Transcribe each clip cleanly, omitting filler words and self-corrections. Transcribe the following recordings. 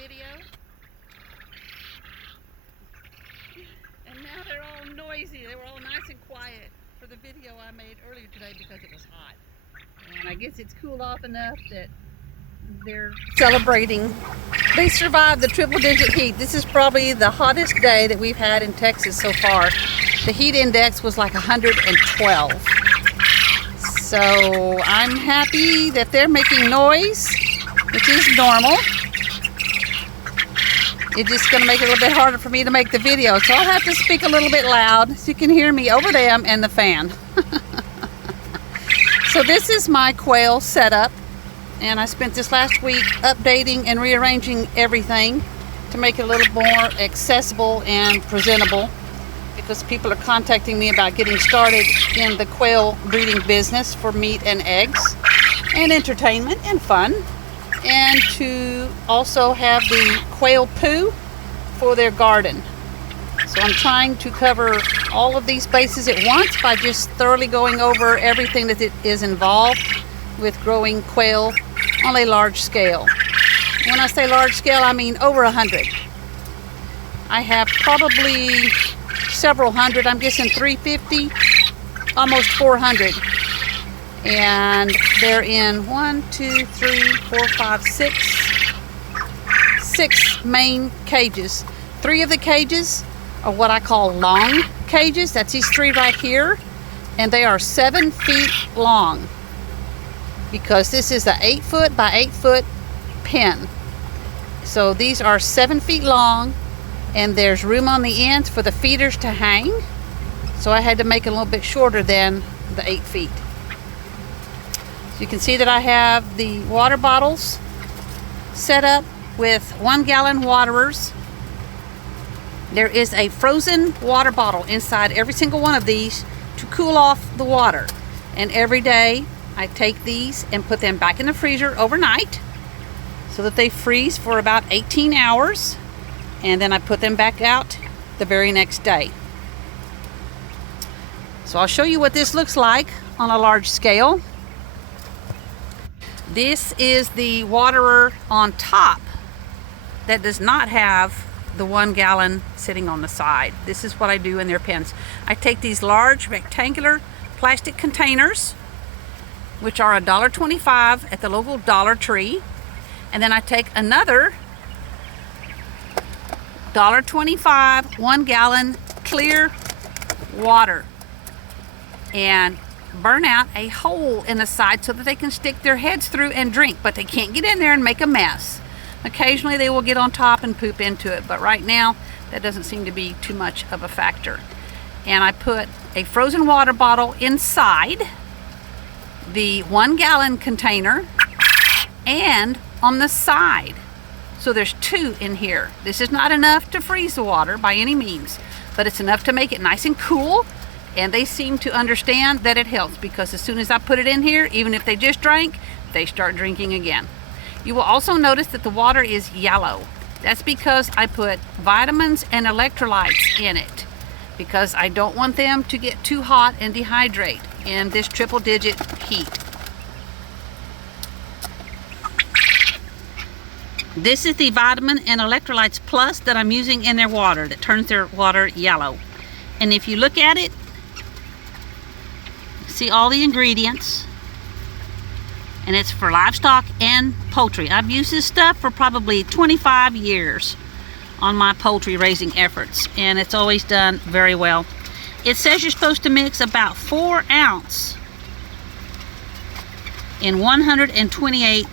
video. And now they're all noisy. They were all nice and quiet for the video I made earlier today because it was hot. And I guess it's cooled off enough that they're celebrating. They survived the triple-digit heat. This is probably the hottest day that we've had in Texas so far. The heat index was like 112. So I'm happy that they're making noise, which is normal. It's just going to make it a little bit harder for me to make the video. So I'll have to speak a little bit loud so you can hear me over them and the fan. So this is my quail setup. And I spent this last week updating and rearranging everything to make it a little more accessible and presentable, because people are contacting me about getting started in the quail breeding business for meat and eggs and entertainment and fun, and to also have the quail poo for their garden. So I'm trying to cover all of these bases at once by just thoroughly going over everything that is involved with growing quail on a large scale. When I say large scale, I mean over 100. I have probably several hundred. I'm guessing 350, almost 400. And they're in 6 main cages. 3 of the cages are what I call long cages. That's these 3 right here. And they are 7 feet long, because this is a 8-foot by 8-foot pen. So these are 7 feet long, and there's room on the ends for the feeders to hang. So I had to make it a little bit shorter than the 8 feet. So you can see that I have the water bottles set up with 1-gallon waterers. There is a frozen water bottle inside every single one of these to cool off the water. And every day I take these and put them back in the freezer overnight so that they freeze for about 18 hours. And then I put them back out the very next day. So I'll show you what this looks like on a large scale. This is the waterer on top that does not have the 1 gallon sitting on the side. This is what I do in their pens. I take these large rectangular plastic containers, which are $1.25 at the local Dollar Tree, and then I take another $1.25 1-gallon clear water and burn out a hole in the side so that they can stick their heads through and drink, but they can't get in there and make a mess. Occasionally they will get on top and poop into it, but right now that doesn't seem to be too much of a factor. And I put a frozen water bottle inside the 1-gallon container and on the side. So there's 2 in here. This is not enough to freeze the water by any means, but it's enough to make it nice and cool. And they seem to understand that it helps, because as soon as I put it in here, even if they just drank, they start drinking again. You will also notice that the water is yellow. That's because I put vitamins and electrolytes in it, because I don't want them to get too hot and dehydrate in this triple-digit heat. This is the vitamin and electrolytes plus that I'm using in their water that turns their water yellow. And if you look at it, see all the ingredients, and it's for livestock and poultry. I've used this stuff for probably 25 years on my poultry raising efforts, and it's always done very well. It says you're supposed to mix about 4 ounces in 128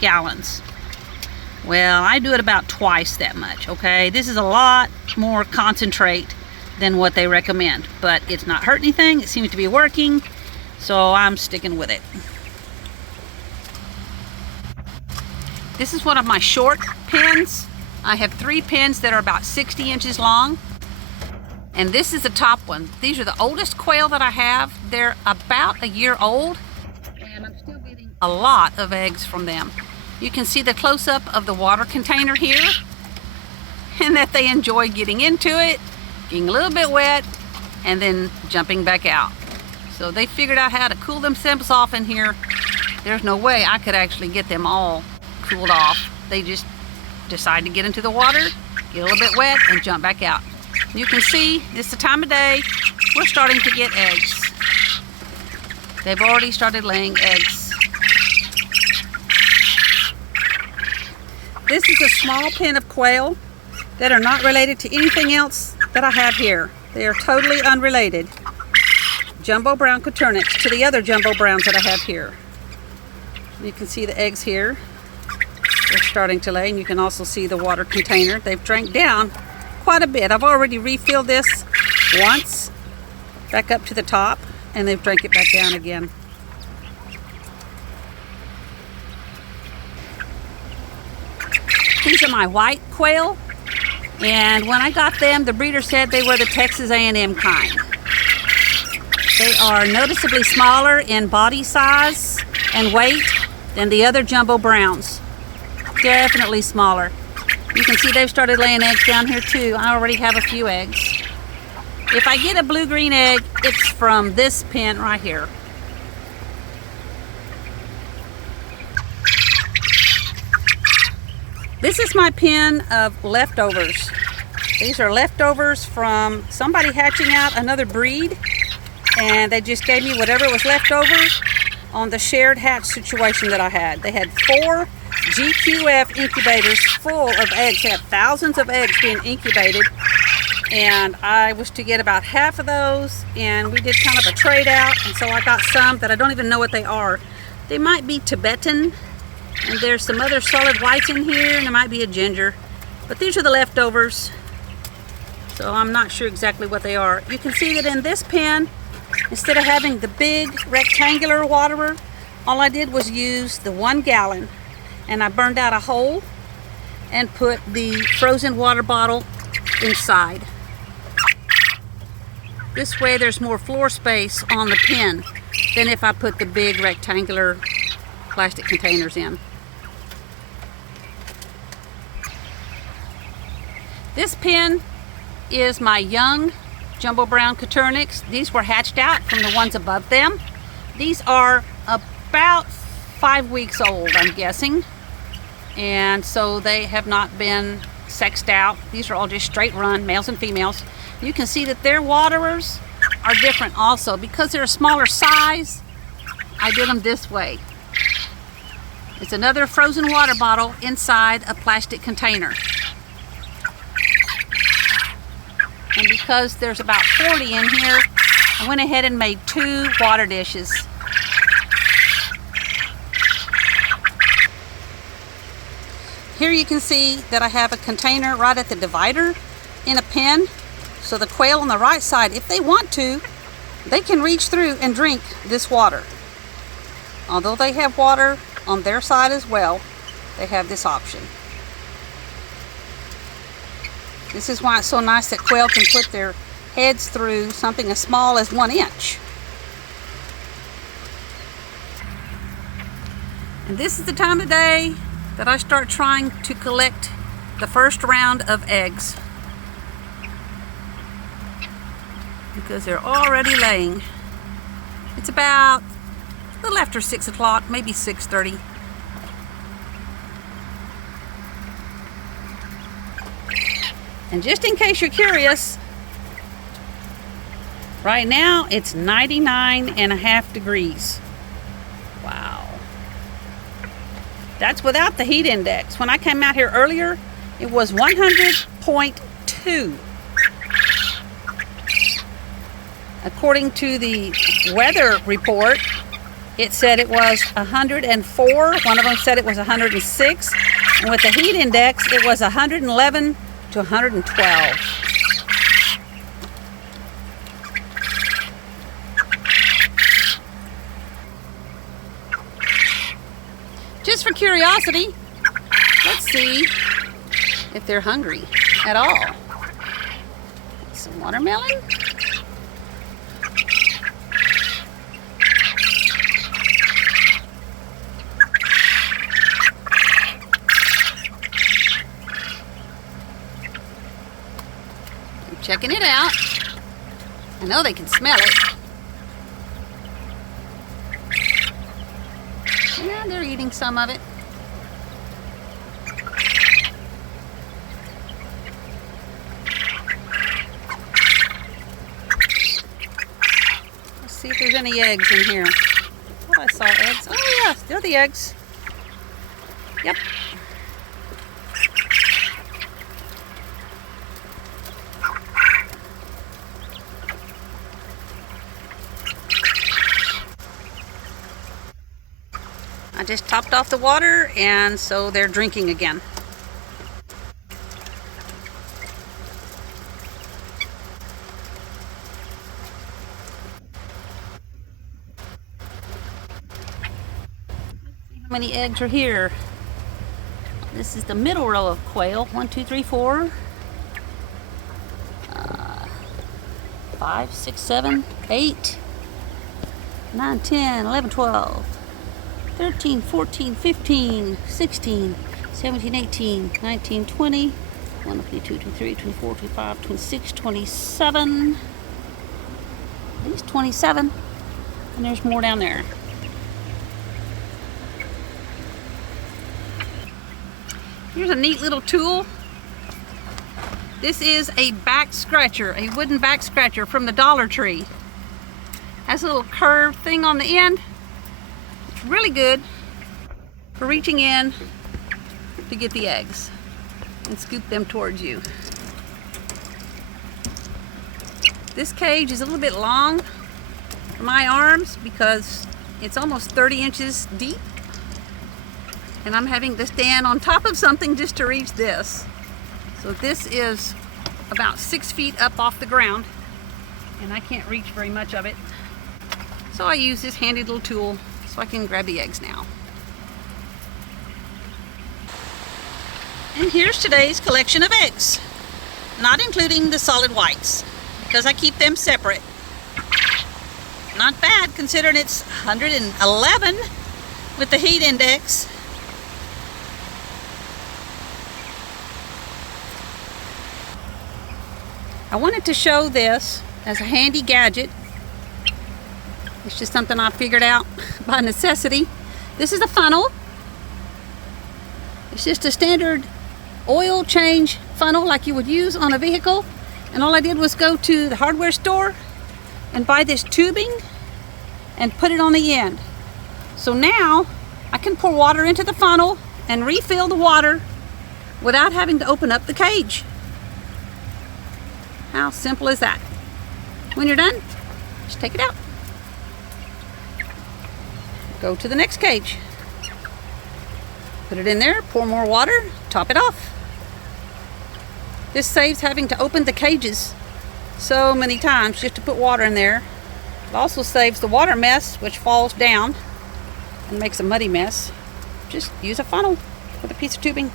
gallons. Well, I do it about twice that much, okay? This is a lot more concentrate than what they recommend, but it's not hurt anything. It seems to be working, so I'm sticking with it. This is one of my short pens. I have 3 pens that are about 60 inches long, and this is the top one. These are the oldest quail that I have. They're about a year old, and I'm still getting a lot of eggs from them. You can see the close-up of the water container here, and that they enjoy getting into it, getting a little bit wet, and then jumping back out. So they figured out how to cool themselves off in here. There's no way I could actually get them all cooled off. They just decide to get into the water, get a little bit wet, and jump back out. You can see this is the time of day we're starting to get eggs. They've already started laying eggs. This is a small pen of quail that are not related to anything else that I have here. They are totally unrelated. Jumbo brown coturnix to the other jumbo browns that I have here. You can see the eggs here. They're starting to lay, and you can also see the water container. They've drank down quite a bit. I've already refilled this once back up to the top, and they've drank it back down again. These are my white quail, and when I got them, the breeder said they were the Texas A&M kind. They are noticeably smaller in body size and weight than the other jumbo browns. Definitely smaller. You can see they've started laying eggs down here too. I already have a few eggs. If I get a blue-green egg, it's from this pen right here. This is my pen of leftovers. These are leftovers from somebody hatching out another breed, and they just gave me whatever was left over on the shared hatch situation that I had. They had 4 GQF incubators full of eggs. They had thousands of eggs being incubated, and I was to get about half of those, and we did kind of a trade out, and so I got some that I don't even know what they are. They might be Tibetan, and there's some other solid whites in here, and there might be a ginger, but these are the leftovers, so I'm not sure exactly what they are. You can see that in this pen, instead of having the big rectangular waterer, all I did was use the 1 gallon, and I burned out a hole and put the frozen water bottle inside. This way there's more floor space on the pen than if I put the big rectangular plastic containers in. This pen is my young jumbo brown coturnix. These were hatched out from the ones above them. These are about 5 weeks old, I'm guessing, and so they have not been sexed out. These are all just straight run, males and females. You can see that their waterers are different also. Because they're a smaller size, I did them this way. It's another frozen water bottle inside a plastic container. And because there's about 40 in here, I went ahead and made 2 water dishes. Here you can see that I have a container right at the divider in a pen. So the quail on the right side, if they want to, they can reach through and drink this water. Although they have water on their side as well, they have this option. This is why it's so nice that quail can put their heads through something as small as 1 inch. And this is the time of day that I start trying to collect the first round of eggs, because they're already laying. It's about a little after 6 o'clock, maybe 6:30. And just in case you're curious, right now it's 99.5 degrees. Wow. That's without the heat index. When I came out here earlier, it was 100.2. According to the weather report, it said it was 104. One of them said it was 106. And with the heat index, it was 111 to 112. Just for curiosity, let's see if they're hungry at all. Some watermelon. Checking it out. I know they can smell it. Yeah, they're eating some of it. see if there's any eggs in here. I thought I saw eggs. Oh yeah, they're the eggs. Yep. I just topped off the water, and so they're drinking again. How many eggs are here? This is the middle row of quail. 1, 2, 3, 4, 5, 6, 7, 8, 9, 10, 11, 12, 13, 14, 15, 16, 17, 18, 19, 20, 1, 22, 23, 24, 25, 26, 27, at least 27, and there's more down there. Here's a neat little tool. This is a back scratcher, a wooden back scratcher from the Dollar Tree. Has a little curved thing on the end. It's really good for reaching in to get the eggs and scoop them towards you. This cage is a little bit long for my arms because it's almost 30 inches deep. And I'm having to stand on top of something just to reach this. So this is about 6 feet up off the ground, and I can't reach very much of it. So I use this handy little tool so I can grab the eggs now. And here's today's collection of eggs, not including the solid whites, because I keep them separate. Not bad considering it's 111 with the heat index. I wanted to show this as a handy gadget. It's just something I figured out by necessity. This is a funnel. It's just a standard oil change funnel like you would use on a vehicle. And all I did was go to the hardware store and buy this tubing and put it on the end. So now I can pour water into the funnel and refill the water without having to open up the cage. How simple is that? When you're done, just take it out. Go to the next cage. Put it in there, pour more water, top it off. This saves having to open the cages so many times just to put water in there. It also saves the water mess, which falls down and makes a muddy mess. Just use a funnel with a piece of tubing.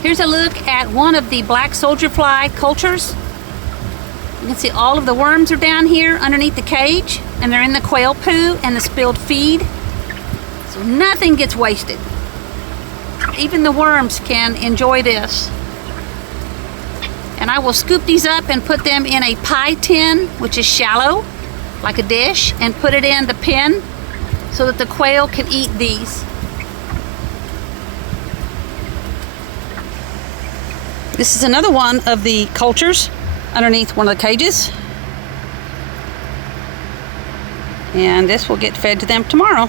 Here's a look at one of the black soldier fly cultures. You can see all of the worms are down here underneath the cage, and they're in the quail poo and the spilled feed. So nothing gets wasted. Even the worms can enjoy this. And I will scoop these up and put them in a pie tin, which is shallow, like a dish, and put it in the pen so that the quail can eat these. This is another one of the cultures underneath one of the cages. And this will get fed to them tomorrow.